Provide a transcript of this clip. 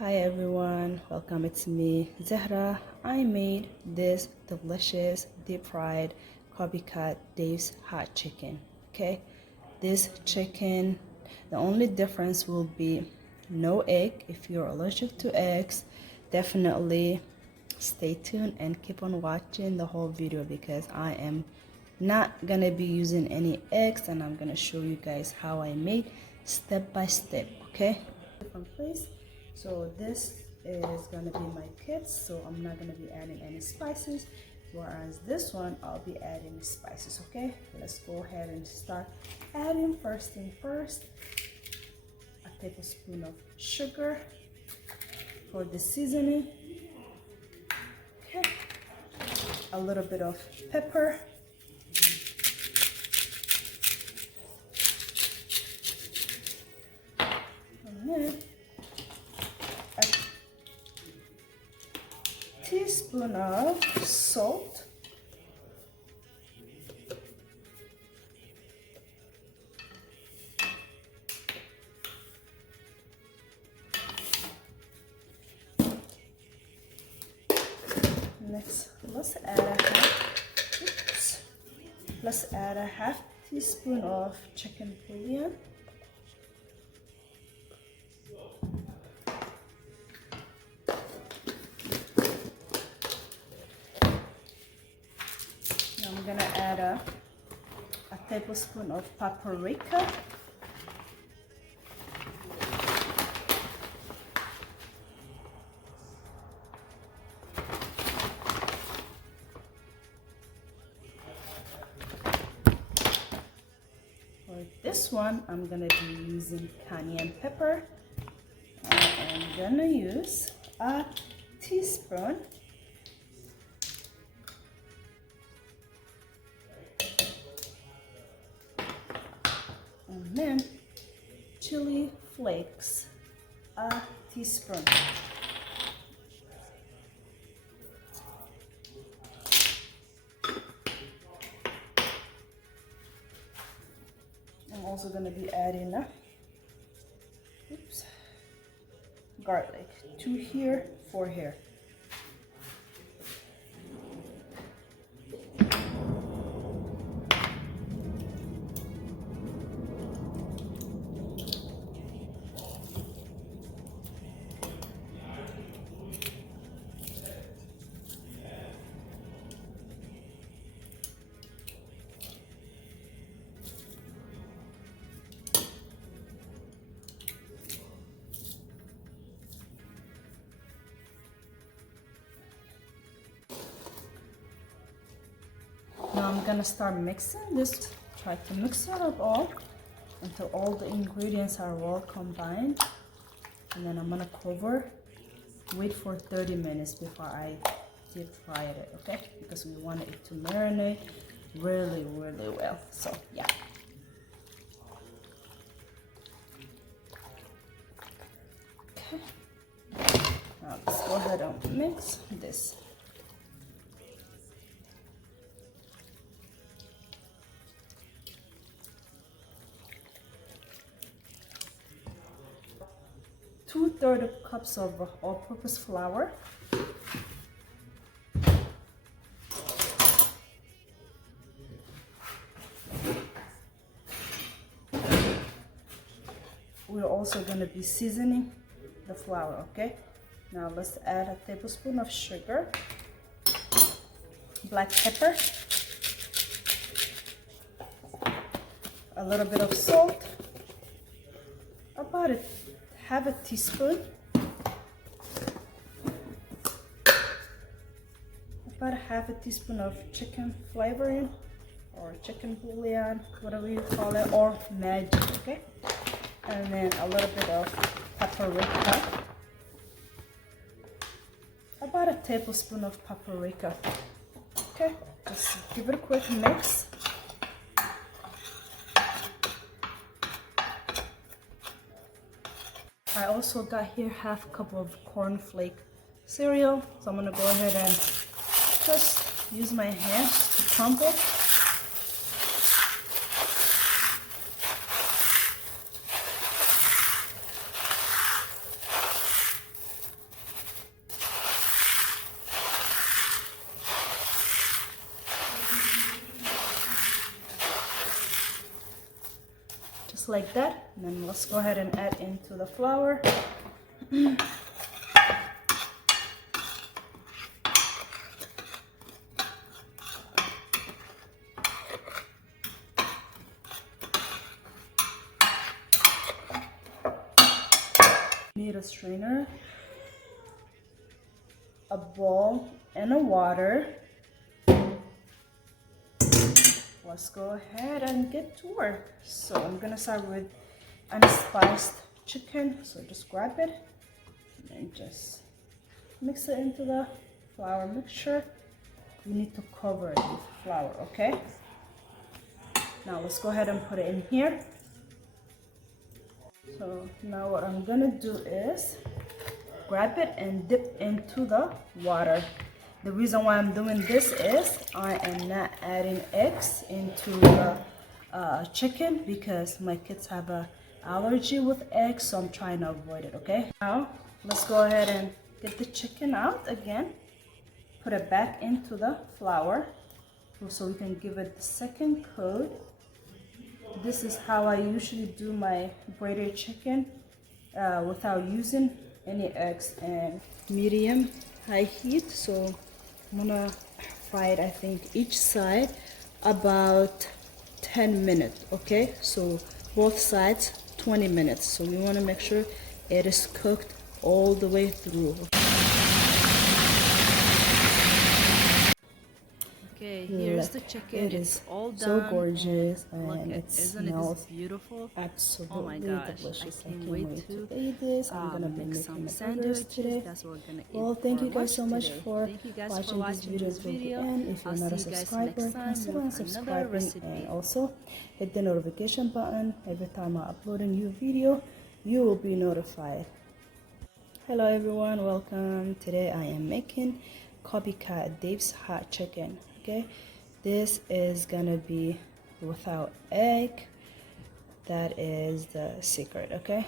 Hi everyone, welcome. It's me, Zahra. I made this delicious deep fried copycat Dave's hot chicken. Okay, this chicken, the only difference will be no egg. If you're allergic to eggs, definitely stay tuned and keep on watching the whole video because I am not gonna be using any eggs and I'm gonna show you guys how I made step by step. Okay, different place. So this is gonna be my kits, so I'm not gonna be adding any spices, whereas this one I'll be adding spices. Okay, let's go ahead and start adding. First thing first, a tablespoon of sugar for the seasoning. Okay, a little bit of pepper, and then a teaspoon of salt, next let's add a half teaspoon of chicken bouillon, I'm gonna add a tablespoon of paprika, for this one I'm gonna be using cayenne pepper. I'm gonna use a teaspoon and then chili flakes, a teaspoon. I'm also going to be adding garlic, 2 here, 4 here. Now I'm gonna start mixing this. Try to mix it up all until all the ingredients are well combined. And then I'm gonna cover, wait for 30 minutes before I deep fry it, okay? Because we want it to marinate really well. So yeah. Okay. Now let's go ahead and mix this. Two-thirds cups of all-purpose flour, we're also going to be seasoning the flour. Okay, now let's add a tablespoon of sugar, black pepper, a little bit of salt, about half a teaspoon, about half a teaspoon of chicken flavoring or chicken bouillon, whatever you call it, or magic. Okay, and then a little bit of paprika, about a tablespoon of paprika. Okay, just give it a quick mix. I also got here half cup of cornflake cereal, so I'm gonna go ahead and just use my hands to crumble. like that. And then let's go ahead and add into the flour. Need a strainer, a bowl, and a water. Let's go ahead and get to work. So I'm gonna start with unspiced chicken. So just grab it and just mix it into the flour mixture. You need to cover it with flour, okay? Now let's go ahead and put it in here. So now what I'm gonna do is grab it and dip into the water. The reason why I'm doing this is I am not adding eggs into the chicken because my kids have an allergy with eggs, so I'm trying to avoid it, okay? Now let's go ahead and get the chicken out again. Put it back into the flour so we can give it the second coat. This is how I usually do my braided chicken without using any eggs, and medium high heat. So I'm gonna fry it, I think each side about 10 minutes, okay? So both sides 20 minutes. So we want to make sure it is cooked all the way through. Okay, here's the chicken. It is all done. so gorgeous, And it isn't smells it beautiful? absolutely Oh my gosh, delicious. I can't wait to eat this. I'm gonna be make making some the sandwiches. burgers today. That's what we're gonna eat. Well, thank for you guys so lunch much today. for Thank you guys watching for watching this video till the end. If you're I'll not a see you guys subscriber, next time consider with another subscribing recipe. and also hit the notification button. Every time I upload a new video, you will be notified. Hello everyone, welcome. Today I am making Copycat Dave's hot chicken. Okay, this is gonna be without egg. That is the secret. Okay.